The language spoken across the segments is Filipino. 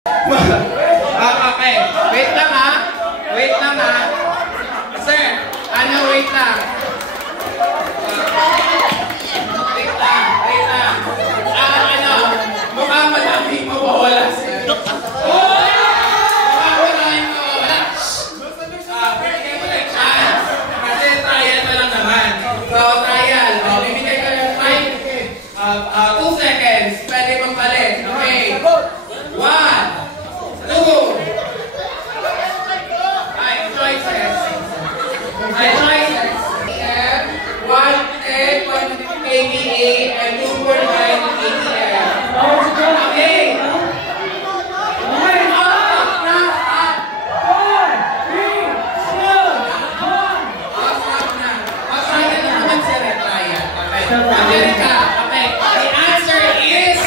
Okay, wait lang ha. Wait lang ha. Sir, ano wait lang? Wait lang, wait lang. Ano, mukhang madaming mawawala sir. Mukhang madaming mawawala. Bigyan mo lang chance. Kasi trial pa lang naman. So, trial. Bibigay ko yung time. 2 seconds. Pwede magpalit. Okay. 1, 2. My choices. 110, 150 kVA, and 249 kVA. Okay. America. Okay. The answer is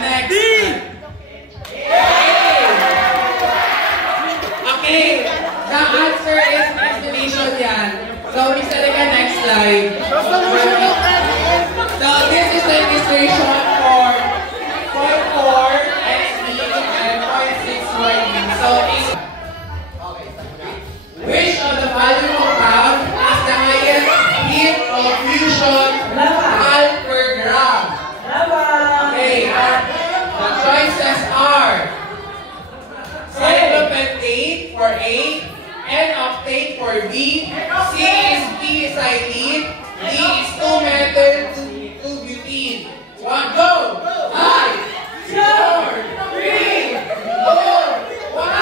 next. Okay. The answer is explanation yan. So, Mr. Rika, next slide. So, this is the illustration for 0.4 XD and 0.6 YD. So, which of the following compound has the highest heat of fusion mole per gram? Okay, the choices are cyclopentate for A, N-octate for B, C is B-cyclene, D is 2-methyl-2-butene. 1, go! 5, 4, 3, 2, 1.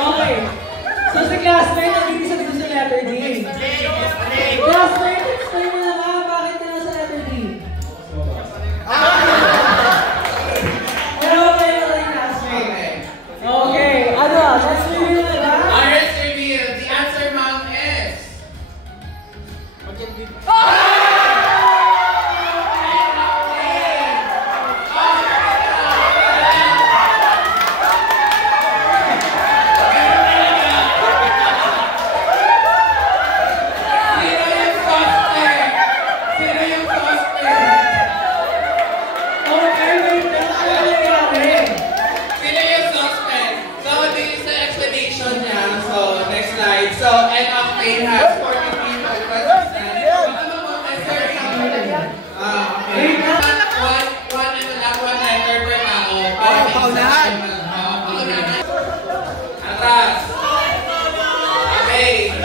Okay. So si classmate, nag-iisa dito sa letter D. Classmate, explain mo na nga bakit ka nasa letter D. Pero okay na rin, classmate. Okay, ano? Let's review na ba? Let's review. The answer, ma'am, is... So, N-octane has 43.1%. One letter per tao. Paunahan. Atas. Okay.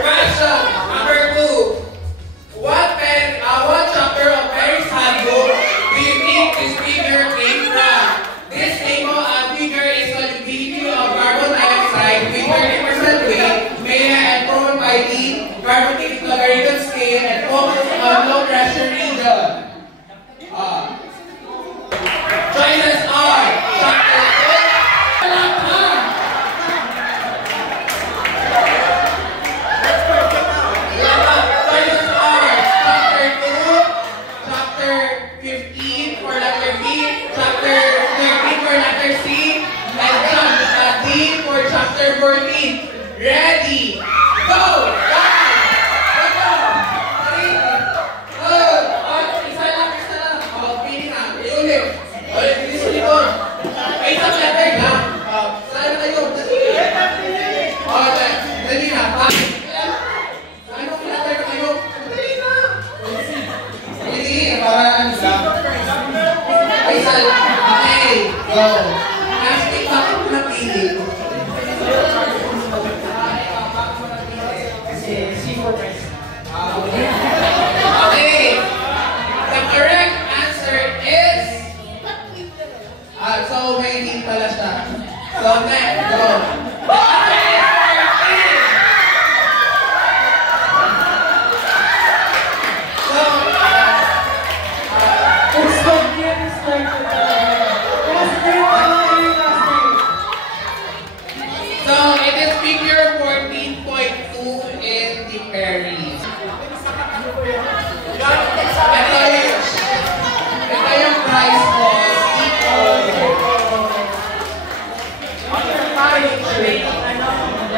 Question number 2. What chapter of Mary's handbook do you think this figure came from? This table and figure is solubility of carbon dioxide with 30% weight. And proven by the carbonate logarithm scale and focus on low pressure region. Choices are chapter 2, chapter 15 for letter B, chapter 13 for letter C, and chapter D for chapter 14. Ready? Go! Isa lang. Pili na. Ulit. Pili sa likod. Ay, isang letter lang. Saan tayo? Dali na. Anong letter kayo? Dali na. Dali. Para ano lang. Ay, isa lang. Okay. Go. Plastic pa ako napili. Okay, the correct answer is so may hint pala siya. So next, go. So it is figure 14.2 in the Paris. Ito yung price furniture.